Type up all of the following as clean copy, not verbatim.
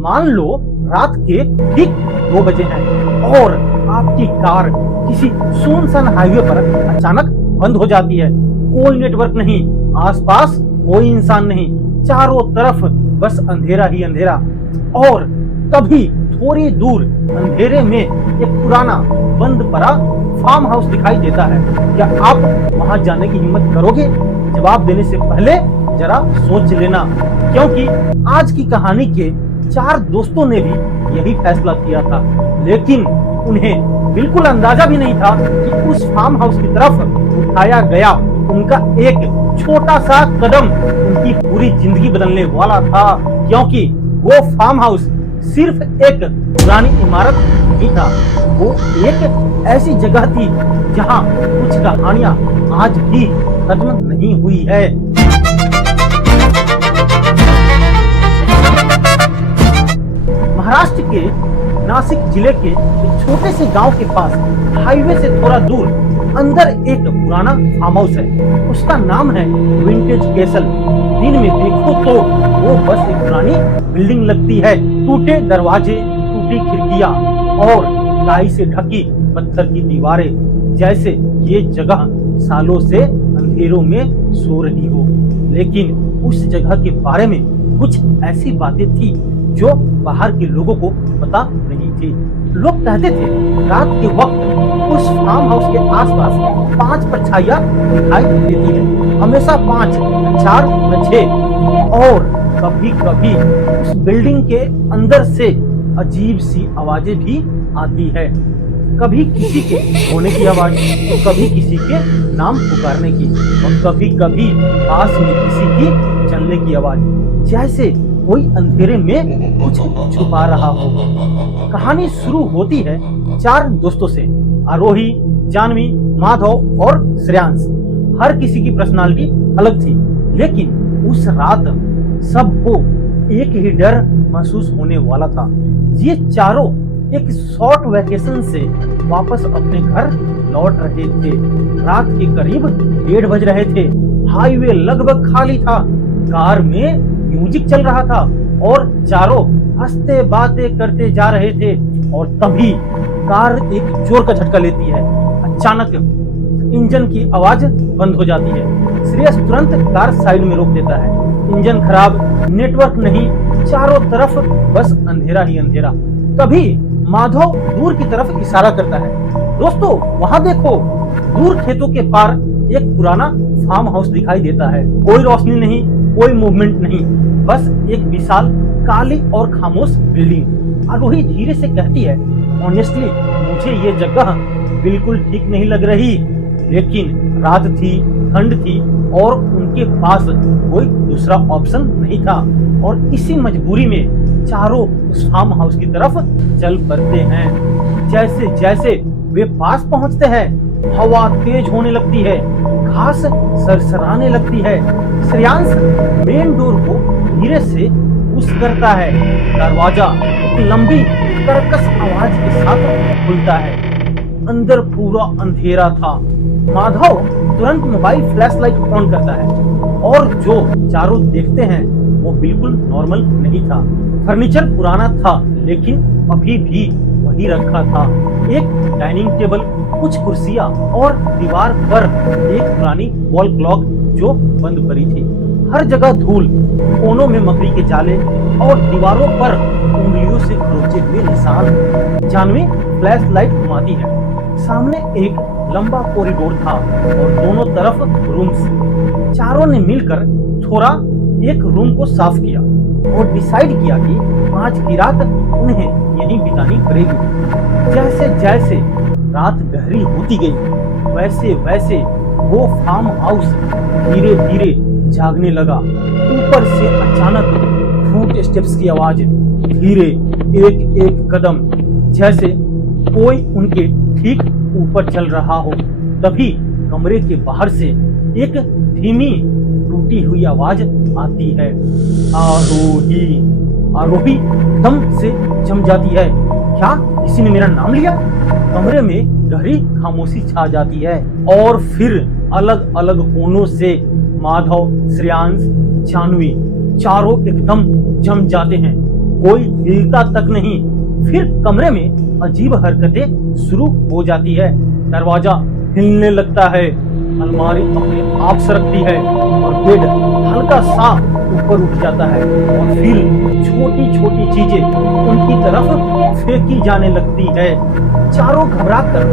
मान लो रात के ठीक 2 बजे हैं और आपकी कार किसी सुनसान हाईवे पर अचानक बंद हो जाती है। कोई नेटवर्क नहीं, आसपास कोई इंसान नहीं, चारों तरफ बस अंधेरा ही अंधेरा। और तभी थोड़ी दूर अंधेरे में एक पुराना बंद पड़ा फार्म हाउस दिखाई देता है। क्या आप वहां जाने की हिम्मत करोगे? जवाब देने से पहले जरा सोच लेना, क्योंकि आज की कहानी के 4 दोस्तों ने भी यही फैसला किया था, लेकिन उन्हें बिल्कुल अंदाजा भी नहीं था कि उस फार्म हाउस की तरफ उठाया गया उनका एक छोटा सा कदम उनकी पूरी जिंदगी बदलने वाला था। क्योंकि वो फार्म हाउस सिर्फ एक पुरानी इमारत नहीं था, वो एक ऐसी जगह थी जहां कुछ कहानियां आज भी खत्म नहीं हुई है। महाराष्ट्र के नासिक जिले के एक छोटे से गांव के पास हाईवे से थोड़ा दूर अंदर एक पुराना फार्म हाउस है। उसका नाम है विंटेज कैसल। दिन में देखो तो वो बस एक पुरानी बिल्डिंग लगती है, टूटे दरवाजे, टूटी खिड़कियां और काई से ढकी पत्थर की दीवारें, जैसे ये जगह सालों से अंधेरों में सो रही हो। लेकिन उस जगह के बारे में कुछ ऐसी बातें थी जो बाहर के लोगों को पता नहीं थी। लोग कहते थे रात के वक्त उस फार्म हाउस के आसपास 5 परछाइयां दिखाई देती है, हमेशा 5, 4 न 6। और कभी कभी उस बिल्डिंग के अंदर से अजीब सी आवाजें भी आती है, कभी किसी के रोने की आवाज, तो कभी किसी के नाम पुकारने की, और कभी कभी पास में किसी की चलने की आवाज, जैसे कोई अंधेरे में कुछ छुपा रहा हो। कहानी शुरू होती है 4 दोस्तों से, आरोही, जानवी, माधव और श्रेयांश। हर किसी की पर्सनालिटी अलग थी, लेकिन उस रात सबको एक ही डर महसूस होने वाला था। ये चारों एक शॉर्ट वैकेशन से वापस अपने घर लौट रहे थे। रात के करीब 1:30 बज रहे थे। हाईवे लगभग खाली था, कार में म्यूजिक चल रहा था और चारों हंसते बातें करते जा रहे थे। और तभी कार एक जोर का झटका लेती है। अचानक इंजन की आवाज बंद हो जाती है। श्रेयस तुरंत कार साइड में रोक देता है। इंजन खराब, नेटवर्क नहीं, चारों तरफ बस अंधेरा ही अंधेरा। तभी माधव दूर की तरफ इशारा करता है, दोस्तों वहां देखो। दूर खेतों के पार एक पुराना फार्म हाउस दिखाई देता है। कोई रोशनी नहीं, कोई मूवमेंट नहीं, बस एक विशाल काली और खामोश बिल्डिंग। आरोही धीरे से कहती है, ऑनेस्टली मुझे ये जगह बिल्कुल ठीक नहीं लग रही, लेकिन रात थी, ठंड थी और उनके पास कोई दूसरा ऑप्शन नहीं था। और इसी मजबूरी में चारों उस फार्म हाउस की तरफ चल पड़ते हैं। जैसे जैसे वे पास पहुंचते हैं, हवा तेज होने लगती है, घास सरसराने लगती है। श्रेयांश मेन डोर को धीरे से पुश करता है। दरवाजा एक लंबी कर्कश आवाज के साथ खुलता है। अंदर पूरा अंधेरा था। माधव तुरंत मोबाइल फ्लैशलाइट ऑन करता है और जो चारों देखते हैं वो बिल्कुल नॉर्मल नहीं था। फर्नीचर पुराना था, लेकिन अभी भी वही रखा था। एक डाइनिंग टेबल, कुछ कुर्सियां और दीवार पर एक पुरानी वॉल क्लॉक जो बंद पड़ी थी। हर जगह धूल, कोनों में मकड़ी के जाले और दीवारों पर उंगलियों से खरोचे हुए निशान। जानवी फ्लैश लाइट घुमाती है। सामने एक लंबा कॉरिडोर था और दोनों तरफ रूम्स। चारों ने मिलकर थोड़ा एक रूम को साफ किया और डिसाइड किया कि आज की रात उन्हें यहीं बितानी पड़ेगी। जैसे जैसे रात गहरी होती गई, वैसे वैसे वो फार्म हाउस धीरे धीरे जागने लगा। ऊपर से अचानक फुट स्टेप्स की आवाज, धीरे एक एक कदम, जैसे कोई उनके ठीक ऊपर चल रहा हो। तभी कमरे के बाहर से एक धीमी टूटी हुई आवाज आती है, आरोही। आरोही दम से जम जाती है। क्या किसी ने मेरा नाम लिया? कमरे में गहरी खामोशी छा जाती है और फिर अलग अलग कोनों से माधव, श्रेयांश, जानवी चारों एकदम जम जाते हैं। कोई हिलता तक नहीं। फिर कमरे में अजीब हरकतें शुरू हो जाती है। दरवाजा हिलने लगता है, अलमारी अपने आप सरकती है और बेड हल्का सा ऊपर उठ जाता है और फिर छोटी छोटी चीजें उनकी तरफ फेंकी जाने लगती है। चारों घबराकर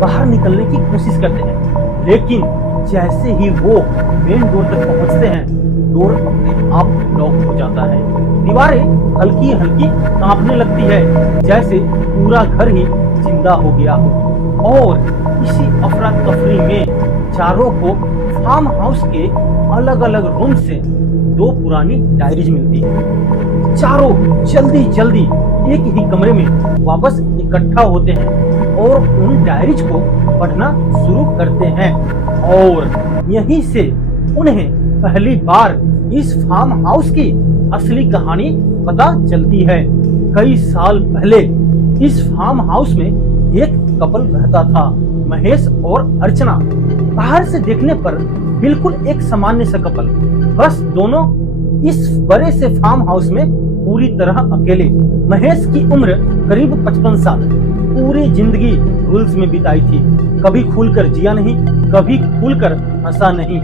बाहर निकलने की कोशिश करते हैं, लेकिन जैसे ही वो मेन डोर तक पहुंचते हैं, डोर अपने आप लॉक हो जाता है। दीवारें हल्की हल्की कांपने लगती है, जैसे पूरा घर ही जिंदा हो गया हो। और इसी अफरा तफरी में चारों को फार्म हाउस के अलग अलग रूम से 2 पुरानी डायरीज मिलती है। चारों जल्दी जल्दी एक ही कमरे में वापस इकट्ठा होते हैं और उन डायरीज को पढ़ना शुरू करते हैं। और यहीं से उन्हें पहली बार इस फार्म हाउस की असली कहानी पता चलती है। कई साल पहले इस फार्म हाउस में एक कपल रहता था, महेश और अर्चना। बाहर से देखने पर बिल्कुल एक सामान्य सा कपल, बस दोनों इस बड़े से फार्म हाउस में पूरी तरह अकेले। महेश की उम्र करीब 55 साल, पूरी जिंदगी रूल्स में बिताई थी, कभी खुलकर जिया नहीं, कभी खुलकर हंसा नहीं।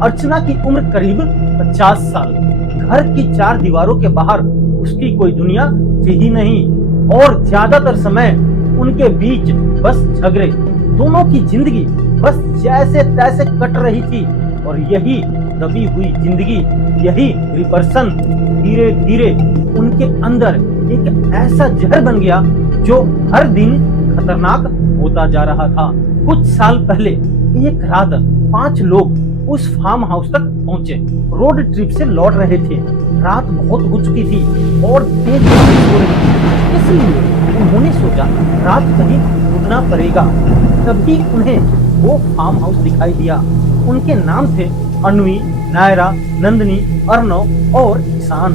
अर्चना की उम्र करीब 50 साल, घर की 4 दीवारों के बाहर उसकी कोई दुनिया थी ही नहीं और ज्यादातर समय उनके बीच बस झगड़े। दोनों की जिंदगी बस जैसे तैसे कट रही थी और यही दबी हुई जिंदगी, यही रिवर्सन धीरे धीरे उनके अंदर एक ऐसा जहर बन गया जो हर दिन खतरनाक होता जा रहा था। कुछ साल पहले एक रात 5 लोग उस फार्म हाउस तक पहुंचे। रोड ट्रिप से लौट रहे थे। रात बहुत हो चुकी थी और तेज बारिश हो रही थी, इसलिए उन्होंने सोचा रात कहीं रुकना पड़ेगा। तभी उन्हें वो फार्म हाउस दिखाई दिया। उनके नाम थे अन्वी, नायरा, नंदनी, अर्णव और ईशान।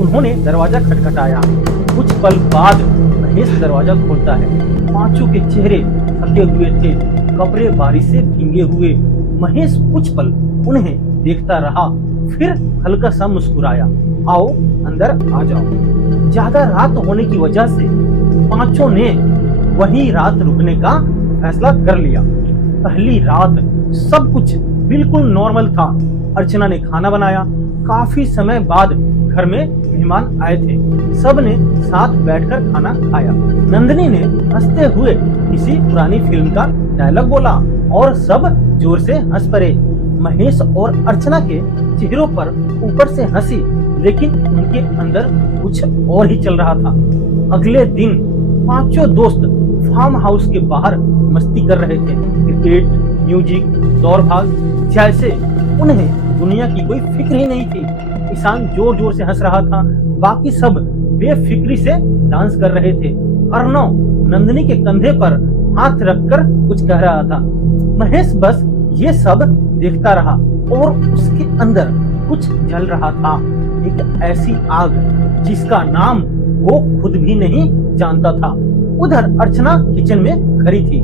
उन्होंने दरवाजा खटखटाया। कुछ पल बाद महेश दरवाजा खोलता है। 5 के चेहरे थके हुए थे, कपड़े बारिश से भीगे हुए। महेश कुछ पल उन्हें देखता रहा, फिर हल्का सा मुस्कुराया। आओ अंदर आ जाओ। ज्यादा रात होने की वजह से 5 ने वही रात रुकने का फैसला कर लिया। पहली रात सब कुछ बिल्कुल नॉर्मल था। अर्चना ने खाना बनाया। काफी समय बाद घर में मेहमान आए थे। सब ने साथ बैठकर खाना खाया। नंदनी ने हंसते हुए किसी पुरानी फिल्म का डायलॉग बोला और सब जोर से हंस पड़े। महेश और अर्चना के चेहरों पर ऊपर से हंसी, लेकिन उनके अंदर कुछ और ही चल रहा था। अगले दिन 5 दोस्त फार्म हाउस के बाहर मस्ती कर रहे थे। क्रिकेट, म्यूजिक, दौड़ भाग, जैसे उन्हें दुनिया की कोई फिक्र ही नहीं थी। ईशान जोर जोर से हंस रहा था, बाकी सब बेफिक्री से डांस कर रहे थे। अर्णव नंदनी के कंधे पर हाथ रखकर कुछ कह रहा था। महेश बस ये सब देखता रहा और उसके अंदर कुछ जल रहा था, एक ऐसी आग जिसका नाम वो खुद भी नहीं जानता था। उधर अर्चना किचन में खड़ी थी,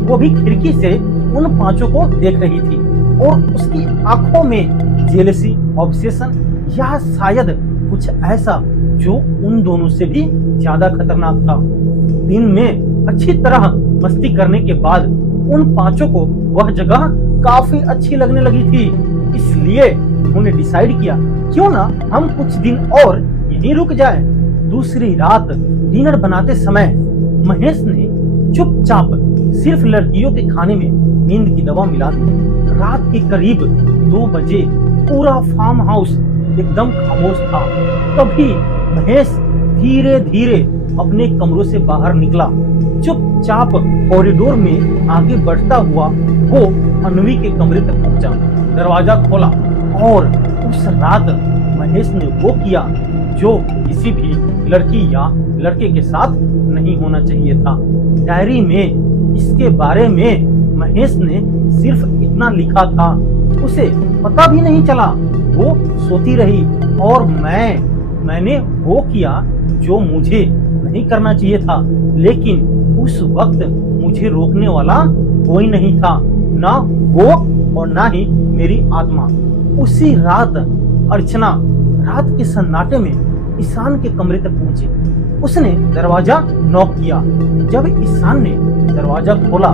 वो भी खिड़की से उन 5 को देख रही थी और उसकी आंखों में जेलसी, ऑब्सेशन या शायद कुछ ऐसा जो उन दोनों से भी ज्यादा खतरनाक था। दिन में अच्छी तरह मस्ती करने के बाद उन 5 को वह जगह काफी अच्छी लगने लगी थी, इसलिए उन्होंने डिसाइड किया क्यों ना हम कुछ दिन और यहीं रुक जाएं। दूसरी रात डिनर बनाते समय महेश ने चुपचाप सिर्फ लड़कियों के खाने में नींद की दवा मिला दी। रात के करीब 2 बजे पूरा फार्म हाउस एकदम खामोश था। तभी महेश धीरे धीरे अपने कमरों से बाहर निकला। चुपचाप कॉरिडोर में आगे बढ़ता हुआ वो अन्वी के कमरे तक पहुंचा। दरवाजा खोला और उस रात महेश ने वो किया जो किसी भी लड़की या लड़के के साथ नहीं होना चाहिए था। डायरी में इसके बारे में महेश ने सिर्फ इतना लिखा था, उसे पता भी नहीं चला। वो सोती रही और मैंने वो किया जो मुझे नहीं करना चाहिए था, लेकिन उस वक्त मुझे रोकने वाला कोई नहीं था, ना वो और ना ही मेरी आत्मा। उसी रात अर्चना रात के सन्नाटे में ईशान के कमरे तक पहुंचे। उसने दरवाजा नॉक किया। जब ईशान ने दरवाजा खोला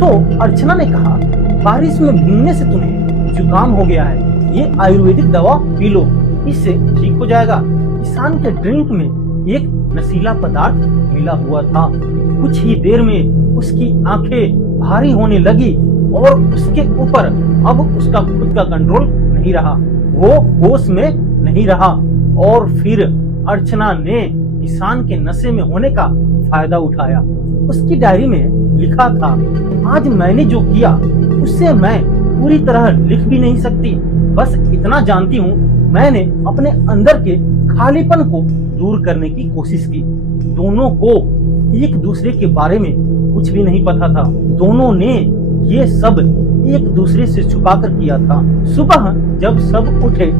तो अर्चना ने कहा, बारिश में भीगने से तुम्हें जुकाम हो गया है, ये आयुर्वेदिक दवा पी लो, इससे ठीक हो जाएगा। ईशान के ड्रिंक में एक नशीला पदार्थ मिला हुआ था। कुछ ही देर में उसकी आंखें भारी होने लगी और उसके ऊपर अब उसका खुद का कंट्रोल नहीं रहा, वो होश में नहीं रहा। और फिर अर्चना ने ईशान के नशे में होने का फायदा उठाया। उसकी डायरी में लिखा था, आज मैंने जो किया उससे मैं पूरी तरह लिख भी नहीं सकती, बस इतना जानती हूँ, मैंने अपने अंदर के खालीपन को दूर करने की कोशिश की। दोनों को एक दूसरे के बारे में कुछ भी नहीं पता था। दोनों ने ये सब एक दूसरे से छुपाकर किया था। सुबह जब सब उठे,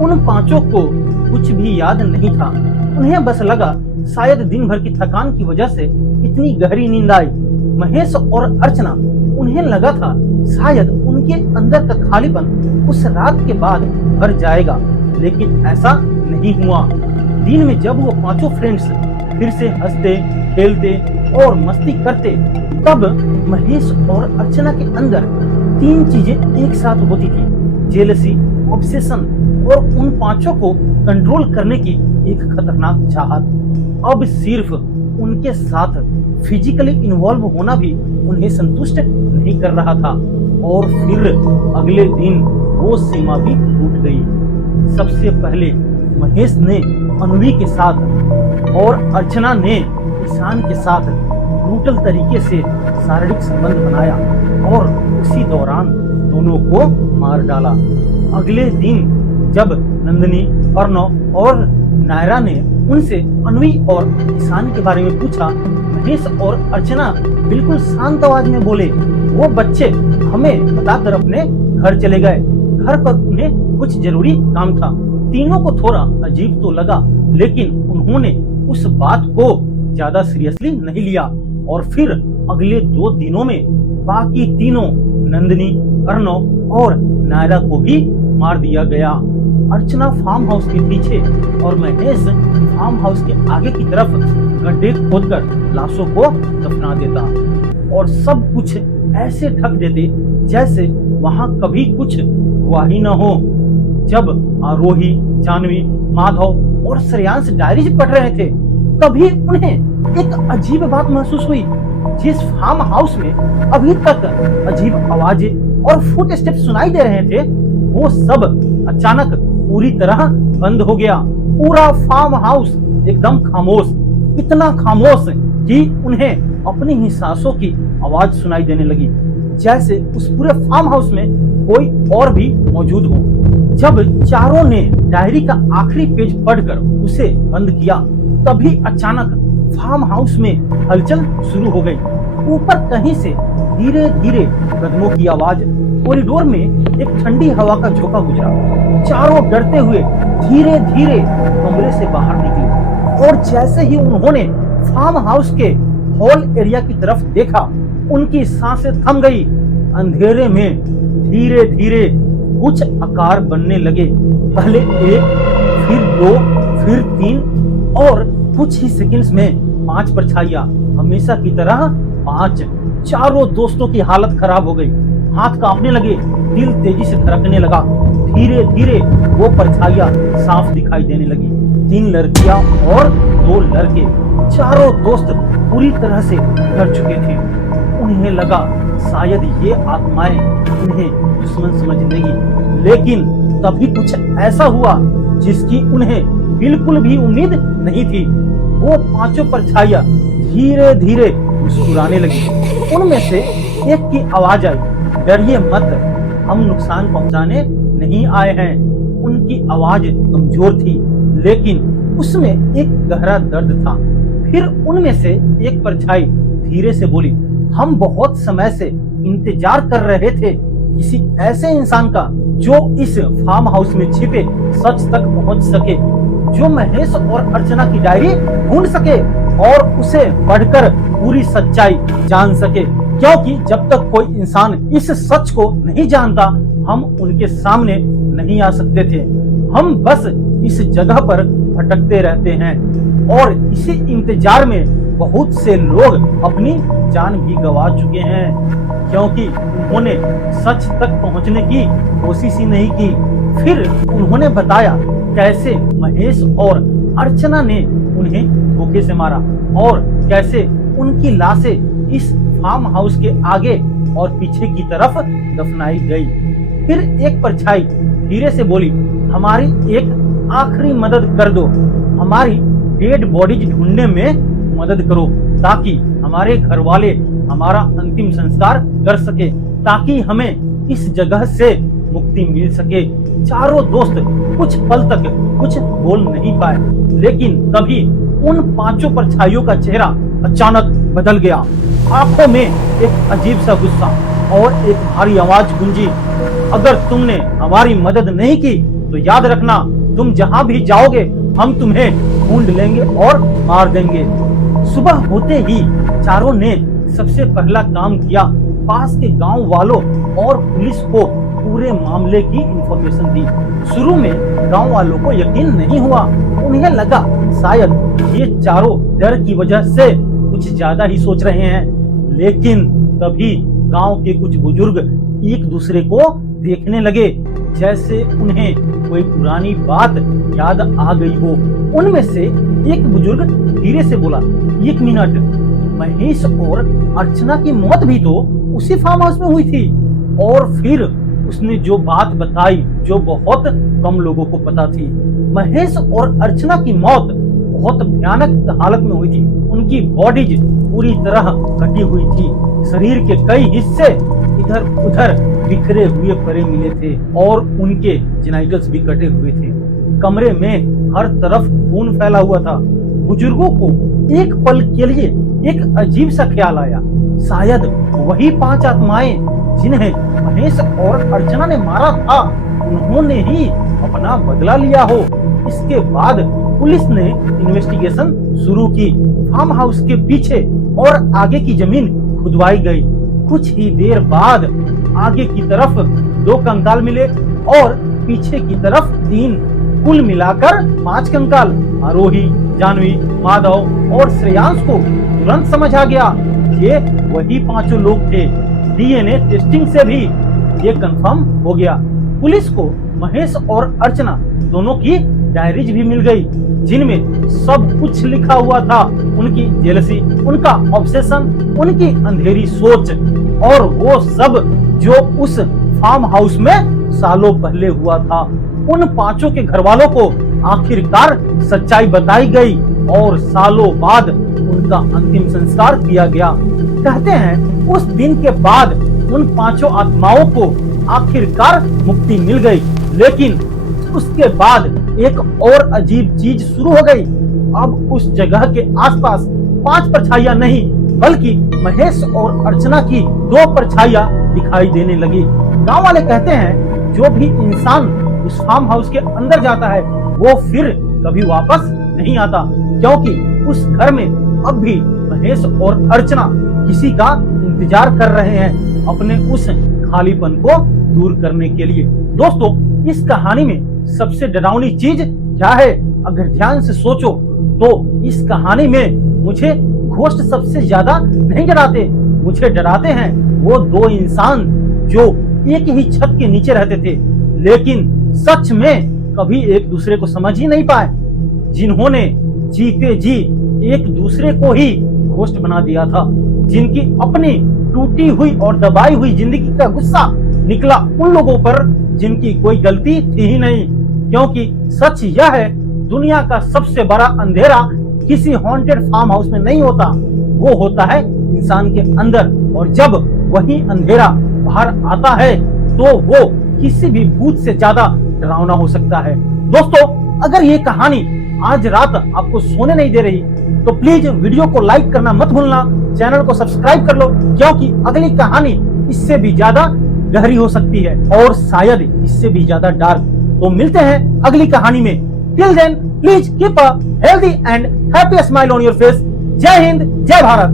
उन पांचों को कुछ भी याद नहीं था। उन्हें बस लगा शायद दिन भर की थकान की वजह से इतनी गहरी नींद आई। महेश और अर्चना, उन्हें लगा था शायद उनके अंदर का खालीपन उस रात के बाद भर जाएगा, लेकिन ऐसा नहीं हुआ। दिन में जब वो पांचों फ्रेंड्स फिर से हंसते, खेलते और मस्ती करते, तब महेश और अर्चना के अंदर तीन चीजें एक साथ होती थी, जेलसी, ऑब्सेशन और उन पांचों को कंट्रोल करने की एक खतरनाक चाहत। अब सिर्फ उनके साथ फिजिकली इन्वॉल्व होना भी उन्हें संतुष्ट नहीं कर रहा था। और फिर अगले दिन वो सीमा भी टूट गई। सबसे पहले महेश ने अनवी के साथ और अर्चना ने ईशान के साथ ब्रूटल तरीके से शारीरिक संबंध बनाया और उसी दौरान दोनों को मार डाला। अगले दिन जब नंदिनी, अर्णव और नायरा ने उनसे अनवी और ईशान के बारे में पूछा, महेश और अर्चना बिल्कुल शांत आवाज में बोले, वो बच्चे हमें बताकर अपने घर चले गए। घर पर उन्हें कुछ जरूरी काम था। तीनों को थोड़ा अजीब तो लगा, लेकिन उन्होंने उस बात को ज्यादा सीरियसली नहीं लिया। और फिर अगले 2 दिनों में बाकी तीनों, नंदिनी, अर्णव और नायरा को भी मार दिया गया। अर्चना फार्म हाउस के पीछे और महेश फार्म हाउस के आगे की तरफ गड्ढे खोदकर लाशों को दफना देता और सब कुछ ऐसे ढक देते जैसे वहां कभी कुछ हुआ ही न हो। जब आरोही, जानवी, माधव और श्रेयांश डायरीज पढ़ रहे थे, तभी उन्हें एक अजीब बात महसूस हुई। जिस फार्म हाउस में अभी तक अजीब आवाजें और फुट स्टेप सुनाई दे रहे थे, वो सब अचानक पूरी तरह बंद हो गया। पूरा फार्म हाउस एकदम खामोश, इतना खामोश कि उन्हें अपनी ही सांसों की आवाज सुनाई देने लगी, जैसे उस पूरे फार्म हाउस में कोई और भी मौजूद हो। जब चारों ने डायरी का आखिरी पेज पढ़कर उसे बंद किया, तभी अचानक फार्म हाउस में हलचल शुरू हो गई। ऊपर कहीं से धीरे धीरे कदमों की आवाज, कॉरिडोर में एक ठंडी हवा का झोंका गुजरा। चारों डरते हुए धीरे धीरे कमरे से बाहर निकले और जैसे ही उन्होंने फार्म हाउस के हॉल एरिया की तरफ देखा, उनकी सांसें थम गई। अंधेरे में धीरे धीरे कुछ आकार बनने लगे, पहले 1, फिर 2, फिर 3 और कुछ ही सेकंड्स में 5 परछाइयां, हमेशा की तरह 5। चारों दोस्तों की हालत खराब हो गई, हाथ कांपने लगे, दिल तेजी से धड़कने लगा। धीरे धीरे वो परछाइयां साफ दिखाई देने लगी। 3 लड़कियां और 2 लड़के। चारों दोस्त पूरी तरह से डर चुके थे। उन्हें लगा शायद ये आत्माएं उन्हें दुश्मन समझ लेगी, लेकिन तभी कुछ ऐसा हुआ जिसकी उन्हें बिल्कुल भी उम्मीद नहीं थी। वो 5 परछाइयां धीरे धीरे मुस्कुराने लगी। उनमें से एक की आवाज आई, डरिए मत, हम नुकसान पहुंचाने नहीं आए हैं। उनकी आवाज कमजोर थी, लेकिन उसमें एक गहरा दर्द था। फिर उनमें से एक परछाई धीरे से बोली, हम बहुत समय से इंतजार कर रहे थे किसी ऐसे इंसान का जो इस फार्म हाउस में छिपे सच तक पहुंच सके, जो महेश और अर्चना की डायरी ढूंढ सके और उसे पढ़कर पूरी सच्चाई जान सके। क्योंकि जब तक कोई इंसान इस सच को नहीं जानता, हम उनके सामने नहीं आ सकते थे। हम बस इस जगह पर भटकते रहते हैं और इसी इंतजार में बहुत से लोग अपनी जान भी गंवा चुके हैं, क्योंकि उन्होंने सच तक पहुंचने की कोशिश ही नहीं की। फिर उन्होंने बताया कैसे महेश और अर्चना ने उन्हें धोखे से मारा और कैसे उनकी लाशें इस फार्म हाउस के आगे और पीछे की तरफ दफनाई गई। फिर एक परछाई धीरे से बोली, हमारी एक आखिरी मदद कर दो, हमारी डेड बॉडीज ढूंढने में मदद करो ताकि हमारे घर वाले हमारा अंतिम संस्कार कर सके, ताकि हमें इस जगह से मुक्ति मिल सके। चारों दोस्त कुछ पल तक कुछ बोल नहीं पाए, लेकिन तभी उन पांचों परछाइयों का चेहरा अचानक बदल गया। आंखों में एक अजीब सा गुस्सा और एक भारी आवाज गूंजी, अगर तुमने हमारी मदद नहीं की तो याद रखना, तुम जहां भी जाओगे हम तुम्हें ढूंढ लेंगे और मार देंगे। सुबह होते ही चारों ने सबसे पहला काम किया, पास के गांव वालों और पुलिस को पूरे मामले की इंफॉर्मेशन दी। शुरू में गांव वालों को यकीन नहीं हुआ, उन्हें लगा शायद ये चारों डर की वजह से कुछ ज्यादा ही सोच रहे हैं। लेकिन तभी गांव के कुछ बुजुर्ग एक दूसरे को देखने लगे, जैसे उन्हें कोई पुरानी बात याद आ गई हो। उनमें से एक बुजुर्ग धीरे से बोला, एक मिनट, महेश और अर्चना की मौत भी तो उसी फार्म हाउस में हुई थी। और फिर उसने जो बात बताई जो बहुत कम लोगों को पता थी, महेश और अर्चना की मौत बहुत भयानक हालत में हुई थी। उनकी बॉडीज पूरी तरह कटी हुई थी, शरीर के कई हिस्से इधर उधर बिखरे हुए पड़े मिले थे और उनके जेनिटल्स भी कटे हुए थे। कमरे में हर तरफ खून फैला हुआ था। बुजुर्गों को एक पल के लिए एक अजीब सा ख्याल आया, शायद वही पांच आत्माएं जिन्हें महेश और अर्चना ने मारा था, उन्होंने ही अपना बदला लिया हो। इसके बाद पुलिस ने इन्वेस्टिगेशन शुरू की। फार्म हाउस के पीछे और आगे की जमीन खुदवाई गई। कुछ ही देर बाद आगे की तरफ 2 कंकाल मिले और पीछे की तरफ 3, कुल मिलाकर 5 कंकाल। आरोही, जानवी, माधव और श्रेयांश को तुरंत समझ आ गया ये वही पांचों लोग थे। डीएनए टेस्टिंग से भी ये कंफर्म हो गया। पुलिस को महेश और अर्चना दोनों की डायरीज भी मिल गई, जिनमें सब कुछ लिखा हुआ था। उनकी जेलसी, उनका ऑब्सेशन, उनकी अंधेरी सोच और वो सब जो उस फार्म हाउस में सालों पहले हुआ था। उन पांचों के घर वालों को आखिरकार सच्चाई बताई गई और सालों बाद उनका अंतिम संस्कार किया गया। कहते हैं उस दिन के बाद उन पांचों आत्माओं को आखिरकार मुक्ति मिल गई, लेकिन उसके बाद एक और अजीब चीज शुरू हो गई। अब उस जगह के आसपास 5 परछाइयां नहीं बल्कि महेश और अर्चना की 2 परछाइयां दिखाई देने लगी। गांव वाले कहते हैं जो भी इंसान उस फार्म हाउस के अंदर जाता है वो फिर कभी वापस नहीं आता, क्योंकि उस घर में अब भी महेश और अर्चना किसी का इंतजार कर रहे हैं अपने उस खालीपन को दूर करने के लिए। दोस्तों, इस कहानी में सबसे डरावनी चीज क्या है? अगर ध्यान से सोचो तो इस कहानी में मुझे घोस्ट सबसे ज्यादा नहीं डराते, मुझे डराते हैं वो 2 इंसान जो एक ही छत के नीचे रहते थे, लेकिन सच में कभी एक दूसरे को समझ ही नहीं पाए, जिन्होंने जीते जी एक दूसरे को ही घोस्ट बना दिया था, जिनकी अपनी टूटी हुई और दबाई हुई जिंदगी का गुस्सा निकला उन लोगों पर जिनकी कोई गलती थी ही नहीं। क्योंकि सच यह है, दुनिया का सबसे बड़ा अंधेरा किसी हॉन्टेड फार्म हाउस में नहीं होता, वो होता है इंसान के अंदर। और जब वही अंधेरा बाहर आता है तो वो किसी भी भूत से ज्यादा डरावना हो सकता है। दोस्तों, अगर ये कहानी आज रात आपको सोने नहीं दे रही तो प्लीज वीडियो को लाइक करना मत भूलना, चैनल को सब्सक्राइब कर लो, क्योंकि अगली कहानी इससे भी ज्यादा गहरी हो सकती है और शायद इससे भी ज्यादा डार्क। तो मिलते हैं अगली कहानी में। Till then please keep a healthy and happy smile on your face. जय हिंद, जय भारत।